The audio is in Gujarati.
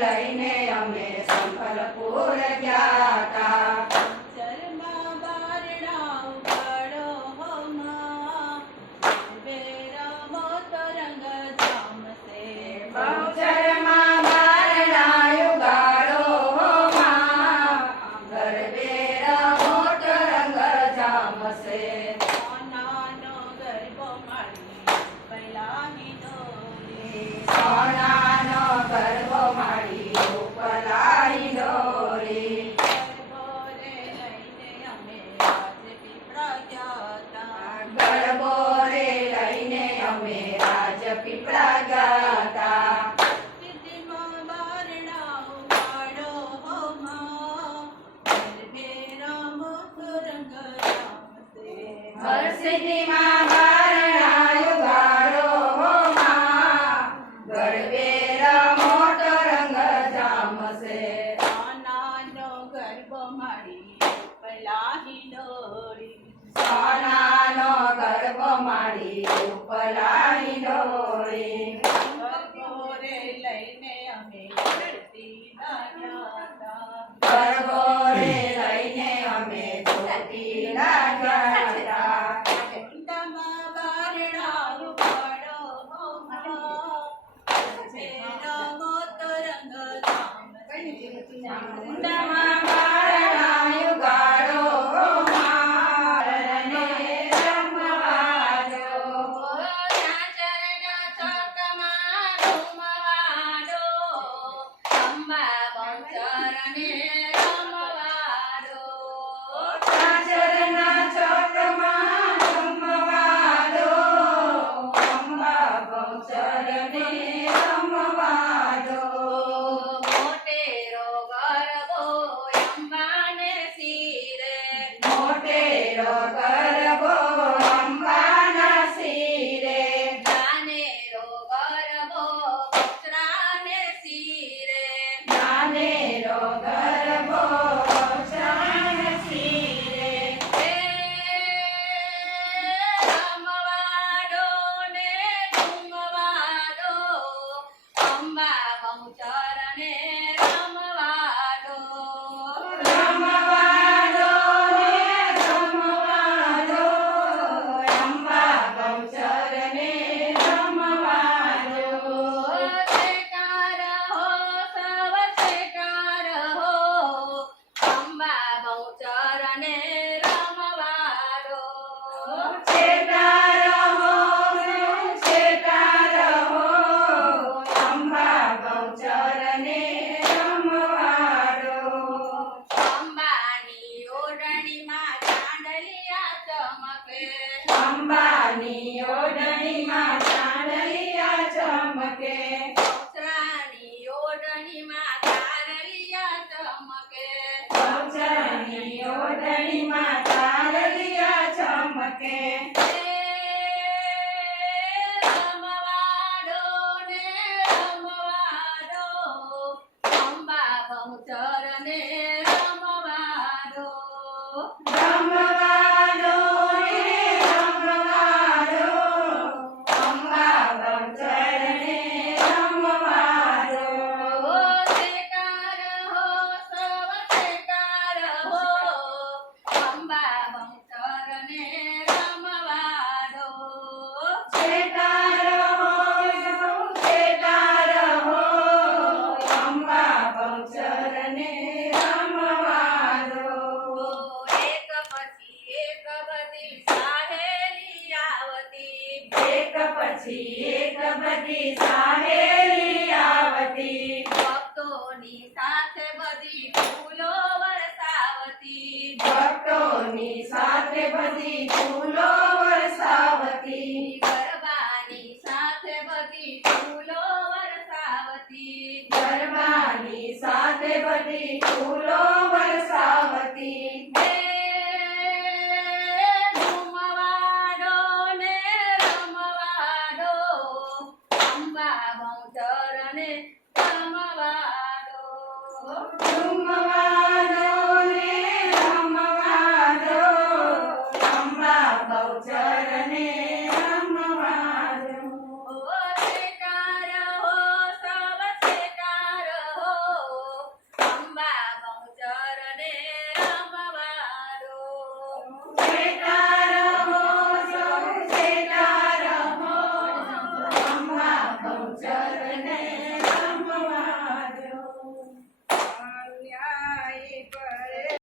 લઈને અમે સંકલ્પપુર ગયા તા ચરમાં બારણા ઉગાડો હો માં, બેરમો તો રંગ જામશે. બહુચરમાં બારણા ઉગાડો હો માં, ગરબે રમો તો રંગ જામશે. સોનાનો ગરબો માડી પહેલાની દોરી, સોનાનો ગરબો માડી ઉપલાઈ દોરી. ગરબો રે લઈને અમે રાજપીપળા ગયા તા. ગરબો રે લઈને અમે રાજપીપળા ગયા તા સિદ્ધિમાં બારણા ઉગાડો હો માં, ગરબે રમો તો રંગ જામશે. હરસિદ્ધિમાં બારણા ઉગાડો હો માં, ગરબે રમો તો રંગ જામશે. સોનાનો ગરબો માડી પહેલાની દોરી, સોનાનો ગરબો માડી ઉપલાઈ દોરી. ગરબો રે લઈને અમે ધરતીના ગયા તા. ગરબો રે લઈને અમે ધરતીના ગયા તા ઊંડામાં બારણા ઉગાડો હો માં, ગરબે રમો તો રંગ જામશે. ઊંડામાં બારણા ઉગાડો હો માં, રને રમવા દો. ચાચરના ચોકમાં ઘૂમવા દો, અંબા બહુચરને રમવા દો. ચાચરના ચોકમાં રમવા દો, અંબા બહુચરને રમવા દો. મોટેરો ગરબો અંબાને શિરે, મોટેરો ગરબો અંબાના શિરે, નાનેરો ગરબો બહુચરાને શિરે. નાનેરો ગરબો બહુચરાના શિરે. રમવા દો ને ઘૂમવા દો, અંબા બહુચરને રમવા દો. રમવા દો ને રમવા દો, અંબા બહુચરને રમવા દો. શેકાર હો સવ શેકાર હો, અંબા બહુચરને રમવા દો. છેટા રહો છેટા રહો, અંબા બહુચરને રમવા દો. અંબાની ઓઢણીમાં ચાંદલિયા ચમકે, અંબાની ઓઢણીમાં ચાંદલિયા ચમકે, બહુચરાની ઓઢણીમાં તારલિયા ચમકે. બહુચરની ઓઢણીમાં ચાંદલિયા ચમકે. રમવા દો ને રમવા દો, અંબા બહુચરને રમવા દો. રમવા દો ને રમવા દો, અંબા બહુચરને રમવા દો. શેકાર હો સવ શેકાર હો, અંબા બહુચરને રમવા દો. છેટા રહો છેટા રહો, અંબા બહુચરને રમવા દો. એક પછી એક બધી સાહેલી આવતી, એક પછી એક બધી સાહેલી આવતી, ભક્તોની સાથે બધી ફૂલો વરસાવતી. ભક્તોની સાથે બધી ફૂલો વરસાવતી, ગરબાની સાથે બધી ફૂલો વરસાવતી. ગરબાની સાથે બધી ફૂલો વરસાવતી. ઘૂમવા દો ને રમવા દો, અંબા બહુચરને રમવા દો. ઝુમવા